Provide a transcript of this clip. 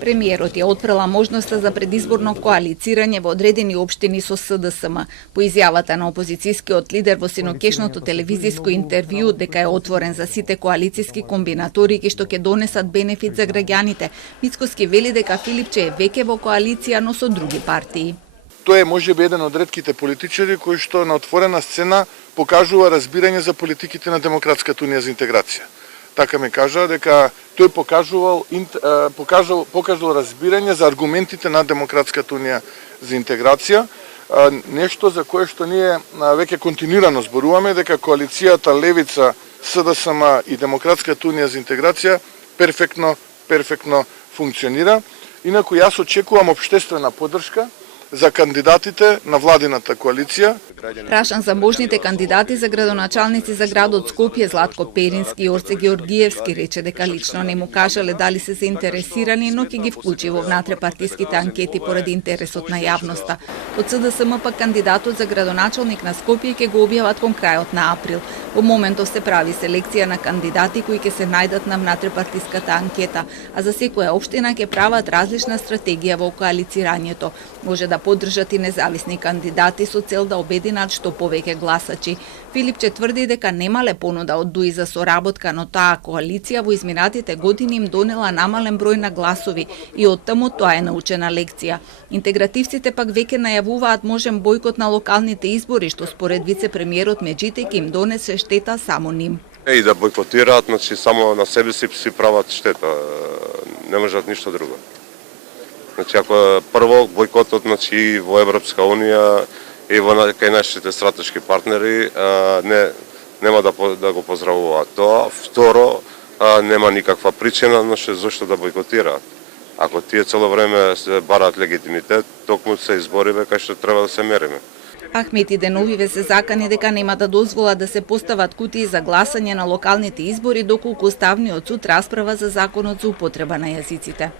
Премиерот ја отфрла можноста за предизборно коалицирање во одредени општини со СДСМ. По изјавата на опозицијскиот лидер во синокешното телевизиско интервју дека е отворен за сите коалициски комбинатори што ќе донесат бенефит за граѓаните, Мицкоски вели дека Филипче е веќе во коалиција, но со други партии. Тој е можеби еден од ретките политичари кои што на отворена сцена покажува разбирање за политиките на Демократската унија за интеграција. Така ми кажа дека тој покажувал разбирање за аргументите на Демократската унија за интеграција, нешто за кое што ние веќе континуирано зборуваме дека коалицијата Левица, СДСМ и Демократската унија за интеграција перфектно функционира. Инаку јас очекувам општествена поддршка за кандидатите на владината коалиција. Прашан за можните кандидати за градоначалници за градот Скопје, Златко Перински и Орце Георгиевски рече дека лично не му кажале дали се заинтересирани, но ќе ги вклучи во внатрепартиските анкети поради интересот на јавноста. Од СДСМ пак кандидатот за градоначалник на Скопје ќе го објават кон крајот на април. Во моментов се прави селекција на кандидати кои ќе се најдат на внатрепартиската анкета, а за секоја општина ќе прават различна стратегија во коалицирањето. Може да поддржат и независни кандидати со цел да обединат што повеќе гласачи. Филипче тврди дека немале понуда од ДУИ за соработка, но таа коалиција во изминатите години им донела намален број на гласови и оттаму тоа е научена лекција. Интегративците пак веќе најавуваат можен бојкот на локалните избори, што според вице-премиерот Меджите ќе им донесе штета само ним. И да бојкотираат, значи само на себе си прават штета, не можат ништо друго. Значи ако прво бојкотот значи во Европска унија и во кај нашите стратешки партнери нема да го поздравуваат тоа. Второ, нема никаква причина значи зошто да бојкотираат. Ако тие цело време се бараат легитимитет, токму се избориве кај што треба да се мериме. Ахмети Деновиве се закани дека нема да дозволат да се постават кутии за гласање на локалните избори доколку Уставниот суд расправа за законот за употреба на јазиците.